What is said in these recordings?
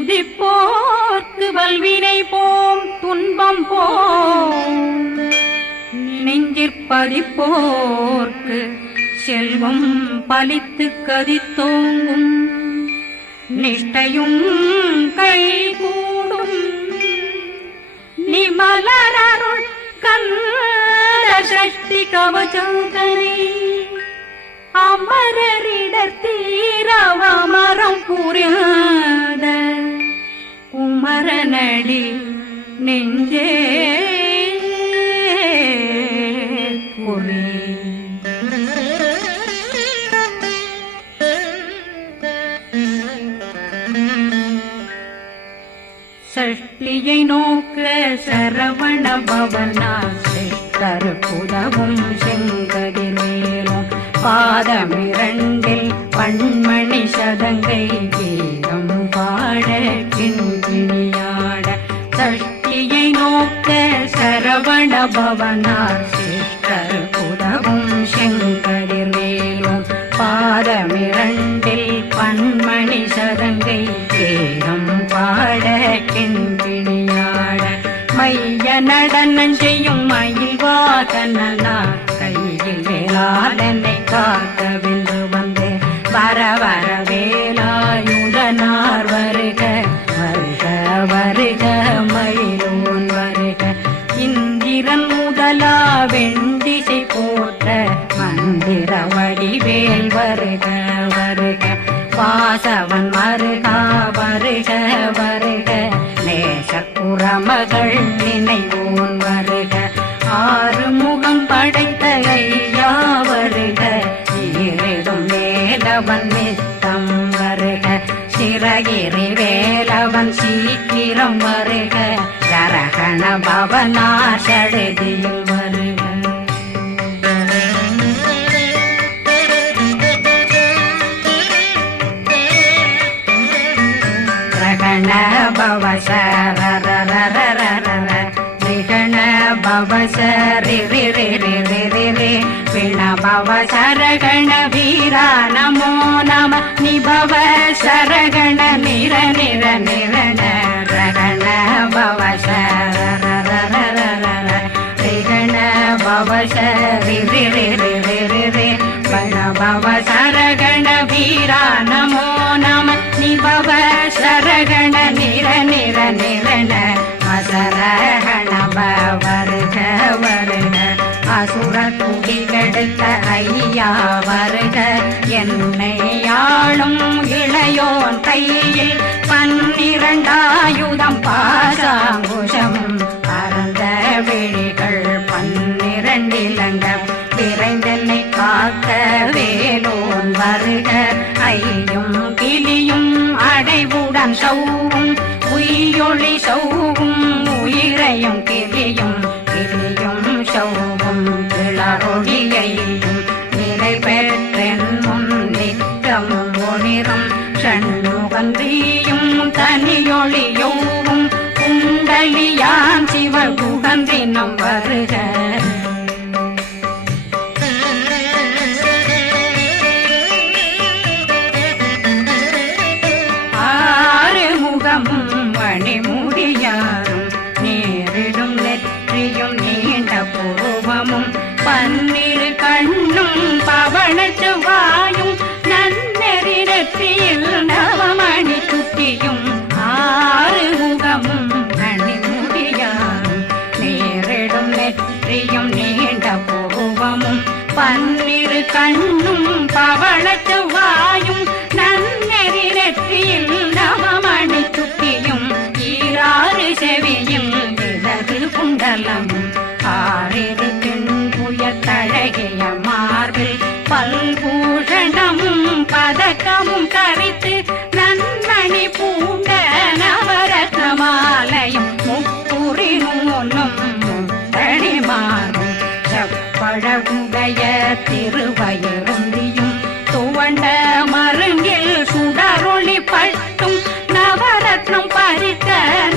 துதிப்போர்க்கு வல்வினை போம் துன்பம் போம் நெஞ்சிற்பதிப்போர்க்கு செல்வம் பலித்து கதித்தோங்கும் நிஷ்டையும் கைகூடும் நிமலரருள் கந்த சக்தி கவசந்தனை அமரரிடர் தீரவமரம் புரியாத குமரனடி நெஞ்சே சஷ்டியை நோக்க சரவண பவனா சிஷ்டருக்குதவும் செங்கதிர்வேலும் பாதமிரண்டில் பண்மணி சதங்கை கீதம் பாட கிண்கிணியாட சஷ்டியை நோக்க சரவண பவனா சிஷ்டருக்குதவும் செங்கதிர்வேலும் பாதமிரண்டில் பண்மணி சதங்கை கீதம் பாட கிண்கிணியாட மைய நடனம் செய்யும் மயில் வாகனா கையில் வேளாளனை காக்கவென்று வந்து வர வர வேலாயுதனார் வருக வருக வருக மயிலோன் வருக இந்திரன் முதலா வெண்டிசை போற்ற மந்திர வடிவேல் வருக வருக வாசவன் மருகா வருக வருக நேசக்குறமகள் நினைவோன் வருக ஆறு முகம் படைத்த ஐயா வருக ஈரிடும் வேலவன் நித்தம் வருக சிறகிரி வேலவன் சீக்கிரம் வருக கரகண பவனா சடுதியில் வருக நிகண பவசரி பிண பவ சரகண வீரா நமோ நம நிபவ சரகண நிர நிர நிரண ரகண பவசரண பவசரி பிண பவ சரகண வீரா நமோ நம நிபவ சரகண நிர நிர நிரண அசரகண வருக வருக அசுர குடிகெடுத்த ஐயா வருக என்னை ஆளும் இளையோன் கையில் 12 பாசாங்குஷம் பரந்த விழிகள் 12 இலங்கம் விரைந்தென்னை காக்க வேலோன் வருக ஐயும் கிளியும் அடைவுடன் சௌவும் உயிரொளி சௌவும் உயிரையும் கிளியும் கிளியும் சௌவும் கிளரொளியையும் நிலை பெற்றென் முன் நித்தமும் ஒளிரும் ஷண்முகந்தியும் தனியொளியோவும் குண்டலியான் சிவகுகந்தினம் வருக மணிமுடியாரும் நேரிடும் நெற்றியும் நீண்ட பூர்வமும் 12 கண்ணும் பவள செவ்வாயும் நன்னெறி நெற்றியில் நவமணி குட்டியும் 6 முகமும் மணிமுடியாரும் நேரிடும் நெற்றியும் நீண்ட பூர்வமும் 12 கண்ணும் பவள செவ்வாயும் நன்னெறி நெற்றியில் நவமணி குட்டியும் 6 செவியும் விலகு குண்டலமும் 6 தின்புயத்தழகிய மார்பில் பல்பூஷணமும் பதக்கமும் தரித்து நன்மணி பூண்ட நவரத்ன மாலையும் முப்புரி நூலும் முத்தணி மாறும் செப்பழகுடைய திருவயருந்தியும் துவண்ட மருங்கில் சுடரொளி பட்டும் நவரத்னம் பறித்த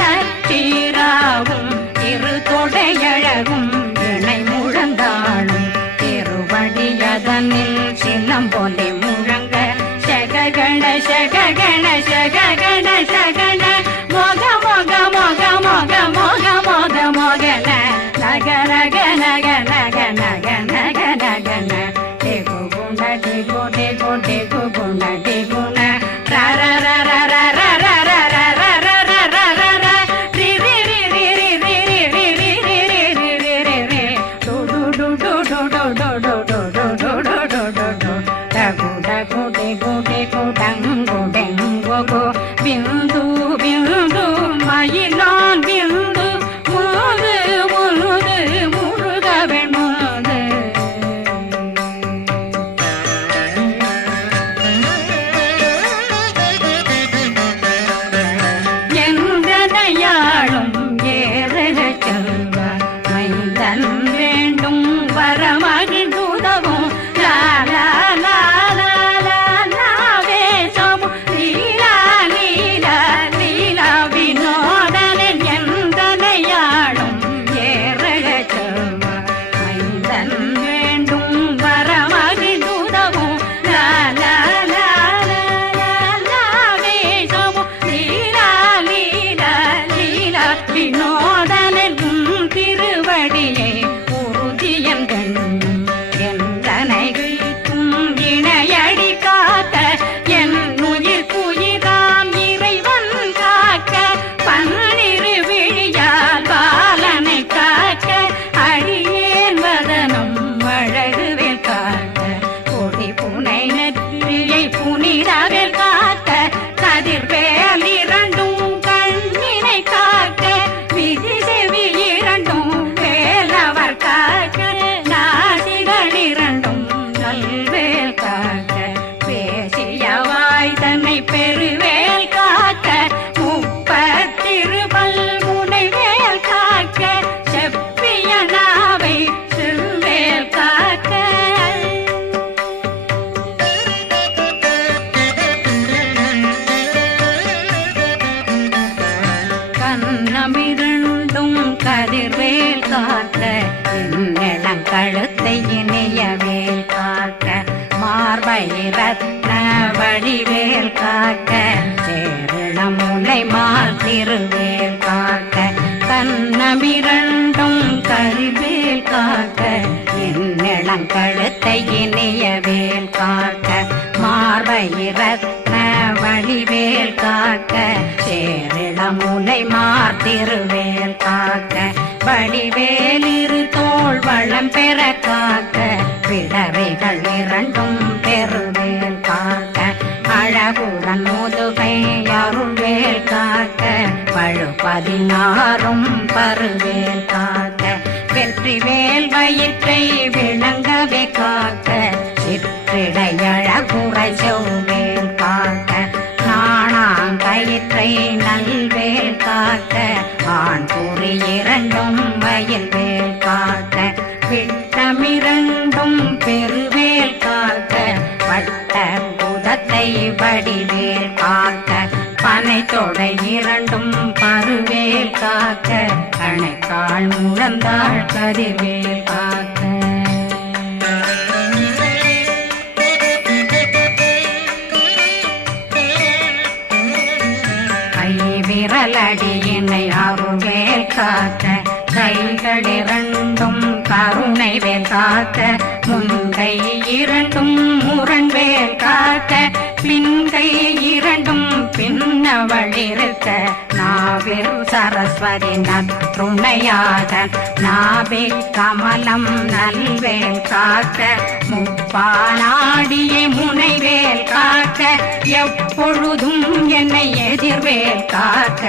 நச்சீராவும் இரு தொடையழகும் இணை முழந்தாளும் திருவடியதனில் சிலம்பொலி முழங்க சககண சககண சககண சகண பல்வேல் காக்க பேசிய வாய் தன்னை பெருவேல் காக்க முப்பத்திருபல் முனைவேல் காக்க செப்பிய நாவை செவ்வேல் காக்க கண்ணமிரண்டும் கதிர்வேல் காக்க கழுத்தை இணையவேல் காக்க மார்பை ரத்ன வடிவேல் காக்க சேரண முனை மார்திருவேல் காக்க கண்ணமிரண்டும் கதிர்வேல் காக்க கழுத்தை இணையவேல் காக்க மார்பை ரத்ன வடிவேல் காக்க சேரண முனை மார்திருவேல் காக்க வடிவேலிரு தோள் வளம் பெற காக்க பிடவைகள் இரண்டும் பெருவேல் காக்க அழகுடன் முதுகை அருள்வேல் காக்க பழு 16 பருவேல் காக்க வெற்றிவேல் வயிற்றை விளங்கவே காக்க சிற்றிடையழகுறை செவ்வேல் காக்க நாணாங்கயிற்றை நல்வேல் காக்க ஆண் குறி இரண்டும் வயல்வேல் காக்க விட்டமிரண்டும் பெருவேல் காக்க வட்ட புதத்தை வடிவேல் காக்க பனை தொடை இரண்டும் பருவேல் காக்க கணைக்கால் முழந்தாள் கதிர்வேல் காக்க விரலடியினை அருள்வேல் காக்க கைகள் இரண்டும் கருணை வேல் காக்க முன்கை இரண்டும் முரண்வேல் காக்க பின்கை இரண்டும் பின்னவளிருக்க நாவில் சரஸ்வதி நற்றுணையாக நாபி கமலம் நல்வேல் காக்க முப்பானாடியே முனைவேல் காக்க எப்பொழுதும் என்னை எதிர்வேல் காக்க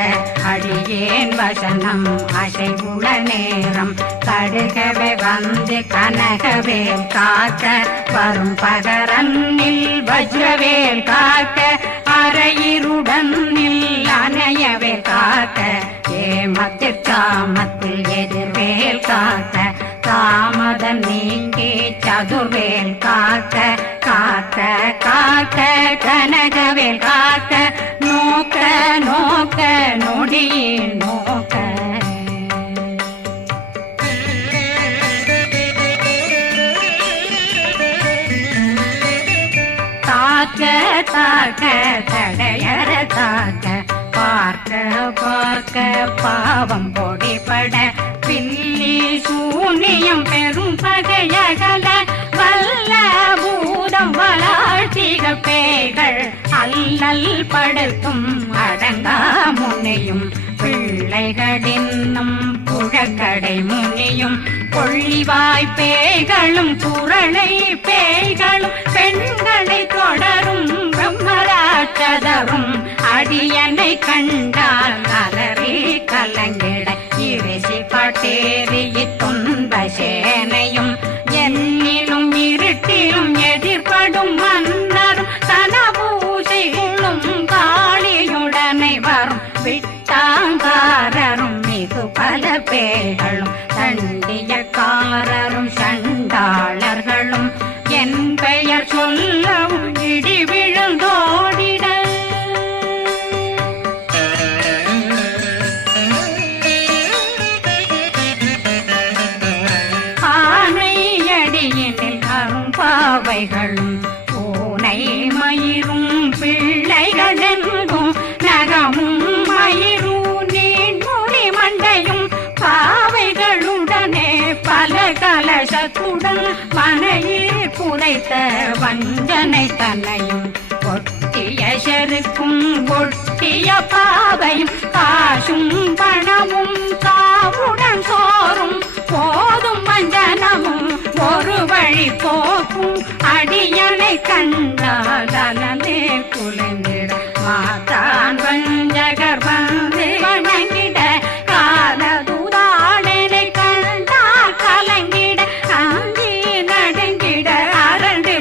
அடியேன் வசனம் அசைவுள நேரம் கடுகவே வந்து கனகவேல் காக்க வரும் பகரன்னில் வஜ்ரவேல் காக்க அரையிருடன் அணையவேல் காக்க ஏமத்திற்காமத்தில் எதிர்வேல் காக்க தாமதம் நீங்கி சதுர்வேல் காக்க காக்க காக்க கனகவேல் காக்க நோக்க நோக்க நொடியில் நோக்க தாக்க தாக்க தடையற தாக்க பார்க்க பார்க்க பாவம் பொடிபட பில்லி சூனியம் பெரும் பகையகல வல்ல பூதம் வளாழ்த்திக பேய்கள் அல்லல் படுத்தும் அடங்கா முனையும் பிள்ளைகளின்னும் புழக்கடை முனியும் கொள்ளிவாய் பேய்களும் குரளை பேய்களும் பெண்களை தொடரும் பிரம்மராட்சதரும் அடியனை கண்டால் அலறி கலங்கிட இரிசி பட்டேறி துன்ப சேனையும் என்னிலும் இருட்டிலும் எதிர்படும் மன்னரும் தனபூசைகளும் காளியுடனை வரும் விட்டாங்காரரும் மிகு பல பேர்களும் தண்டியக்காரரும் சண்டாளர்களும் என் பெயர் சொல்லவும் இடி விழுந்தோடிட ஆனையடியினில் அரும்பாவைகளும் பூனை மயிரும் பிள்ளைகளெங்கும் நகமும் மயிரும் நீன்மொழி மண்டையும் பாவைகளுடனே பல கலசத்துடன் மனையில் புதைத்த வஞ்சனை தன்னையும் ஒட்டிய செருக்கும் ஒட்டிய பாவையும் காசும் பணமும் காவுடன் சோறும் போதும் வஞ்சனமும் ஒரு வழி போக்கும் அடியனை கண்டால் அலனே குலைந்திட மாதான் வஞ்சகர் வந்து வணங்கிட காலதுதாடனை கண்டால் கலங்கிட அஞ்சி நடுங்கிட அரண்டு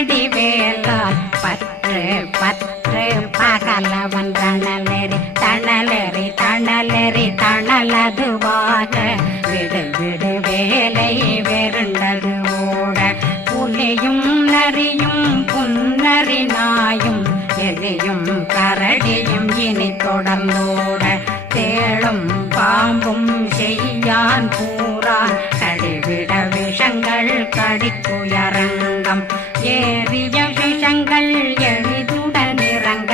வடிவேலால் பற்று பற்று பகலவன் தணலெறி தணலெறி தணலெறி தணலதுவாக விடு விடு வேலை வெருண்டது ஓட புலியும் நரியும் புன்னரி நாயும் எலியும் கரடியும் இனி தொடர்ந்தோட தேளும் பாம்பும் செய்யான் பூரான் கடிவிட விஷங்கள் கடித்துயரங்கம் ஏறிய விஷங்கள் எளிதுடன் இறங்க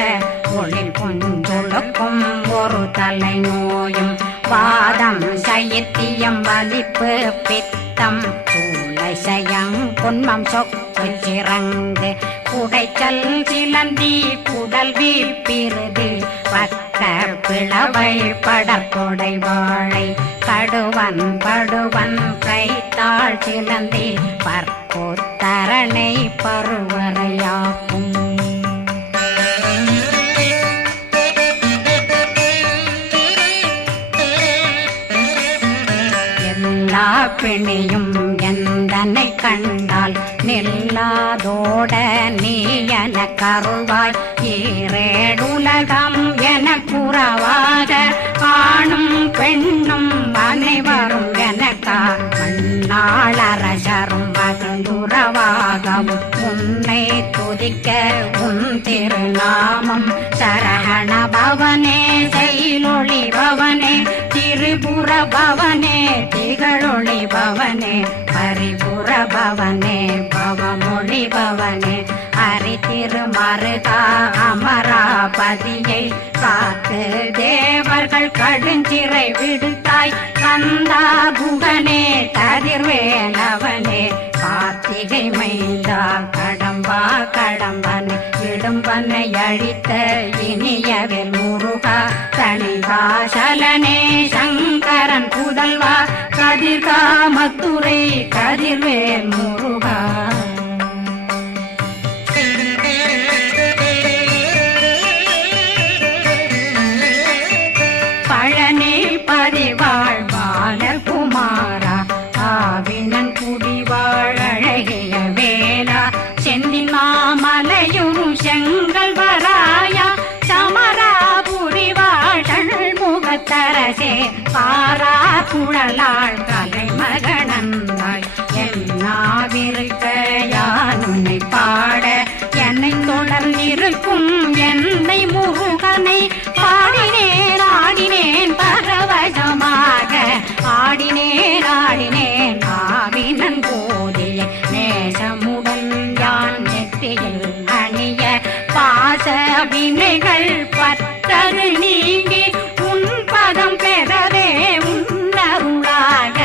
ஒளில் கொஞ்சொழுக்கும் ஒரு தலை நோயும் வாதம் சைத்தியம் வலிப்பு பித்தம் சயம் பொன்மம் சொக்கு சிறங்கு குடைச்சல் சிலந்தி குடல் வீப்பிருது பக்க பிளவை படற்கொடை வாழை கடுவன் படுவன் கைத்தாள் சிலந்தி பற்போத்தரணை பருவரையாக்கும் எல்லா பிணியும் எந்தனை கண்டால் நில்லாதோட நீ என கருள்வாய் ஈரேடுலகம் என குறவாக ஆணும் பெண்ணும் அனைவரும் எனக்கா மண்ணாளரசரும் மகிழ்ந்துறவாகவும் உன்னை துதிக்க உன் திருநாமம் சரகண பவனே செயலொளி பவனே திரிபுர பவனே திகழொளி பவனே பரிபுர பவனே பவமொழி பவனே அரி திருமருகா அமராபதியை காத்து தேவர்கள் கடுஞ்சிறை விடுத்தாய் கந்தா குகனே கதிர்வேலவனே கார்த்திகை மைந்தா கடம்பா கடம்பனை இடும்பனை அழித்த இனியவில் முருகா தனிவாசலனே சங்கரன் புதல்வா கதிர்காமத்துறை கதிர்வேல் முருகா பழனி பதிவாழ் பாலர் குமாரா ஆவினன் குடிவாழ் அழகிய வேளா செந்தில் மாமலையும் செங்கல் வராயா சமராபுரி வாழ் முகத்தரசே பாரா குழலாள் கலை மகனந்தாய் என்னாவிருக்க யானுனை பாட என்னை தொடர்ந்திருக்கும் என்னை முருகனை பாடினேன் ஆடினேன் பரவசமாக ஆடினேன் ஆடினேன் ஆவினன் போதிய நேசமுடன் யான் நெற்றியில் அணிய பாச வினைகள் பற்றது நீங்கி உன் பதம் பெறவே உன்னருளாக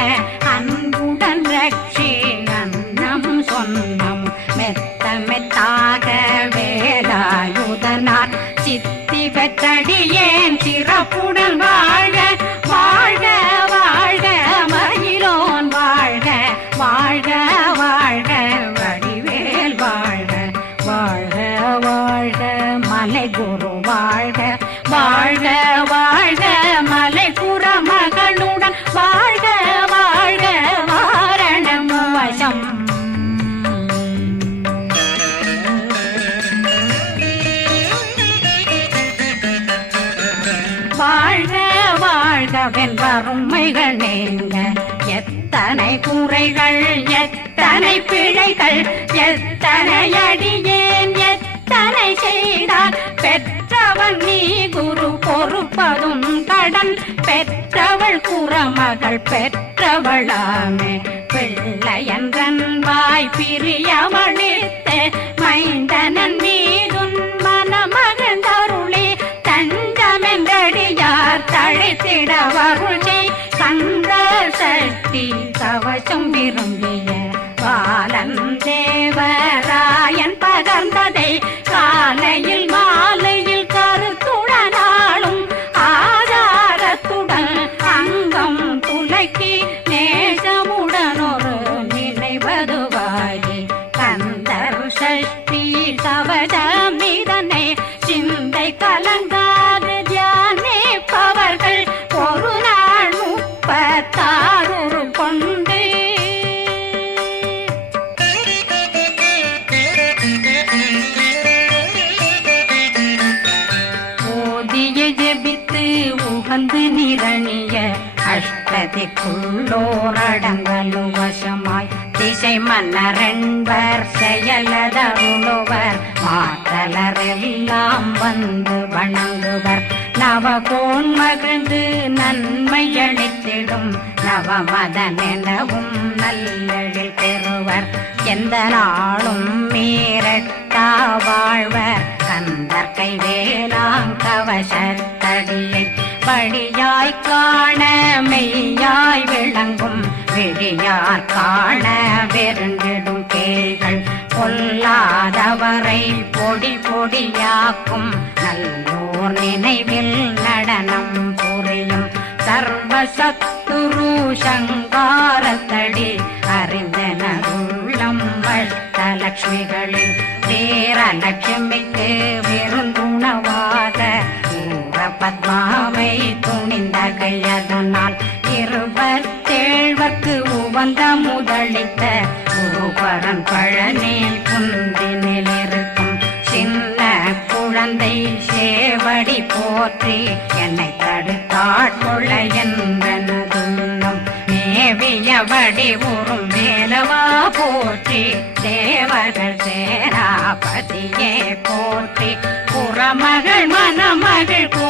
அன்புடன் ரட்சி அன்னம் சொன்னம் மெத்த மெத்தாக வேலாயுதனார் சித்தி பெற்றடியேன் சிறப்புடன் வாழ்க வாழ்க வாழ்க மகிழோன் வாழ்க வாழ்க வாழ்க வடிவேல் வாழ்க வாழ்க வாழ்க மலை குரு வாழ்க வாழ்க வாழ்க மலை புற மகளுடன் வாழ்க வாழ்க வாரணம் வசம் வாழ்க வாழ்கவென் வறுமைகள் நீங்க எத்தனை குறைகள் எத்தனை பிழைகள் எத்தனை அடியேன் எத்தனை செய்தார் பெற்றவன் நீ குரு பொறுப்பதும் கடன் பெற்றவள் குறமகள் பெற்றவளாமே பிள்ளையன்றன் வாய் பிரியவழித்த மைந்தனன் மீதுன் மனமகந்தருளே தஞ்சமென்றடியார் தழைத்திட வருளை கந்த சக்தி கவசம் விரும்பிய பாலன் தேவராயன் பகர்ந்ததை காலையில் மாலையில் கருத்துடனாலும் ஆதாரத்துடன் அங்கம் துலக்கி நேசமுடன் ஒரு நினைவதுவாகி கந்தர் சஷ்டி கவசமிதனை சிந்தை கலங்காது தியானிப்பவர்கள் ஒரு நாள் 36 கொண்டு திக்குள்ளோரடங்கலு வசமாய் திசை மன்னரென்பர் செயலதருளுவர் மாற்றலரெல்லாம் வந்து வணங்குவர் நவகோன் மகிழ்ந்து நன்மையளித்திடும் நவமதனெனவும் நல்லெழில் பெறுவர் எந்த நாளும் மீறட்டா வாழ்வர் கந்தர் கைவேலாங்கவசத்தடியை வழியாய் காண மெய்யாய் விளங்கும் விழியார் காண வெருண்டிடும் கேள்கள் பொல்லாதவரை பொடி பொடியாக்கும் நல்லோர் நினைவில் நடனம் புரியும் சர்வசத்துரு சங்காரத்தடி அறிந்தனருள்ளம் வட்டலட்சுமிகளில் தேரலட்சுமிக்கு விருந்துணவாத பத்மாவை துணிந்த கையதனால் 27 உவந்த முதலித்த குருபரன் பழனில் குந்தினில் இருக்கும் சின்ன குழந்தை சேவடி போற்றி என்னை தடுத்தாட்கொள்ள என்பனதுள்ளம் மேவியபடி உறும் மேலவா போற்றி தேவர்கள் சேராபதியே போற்றி புறமகள் மணமகள் கோ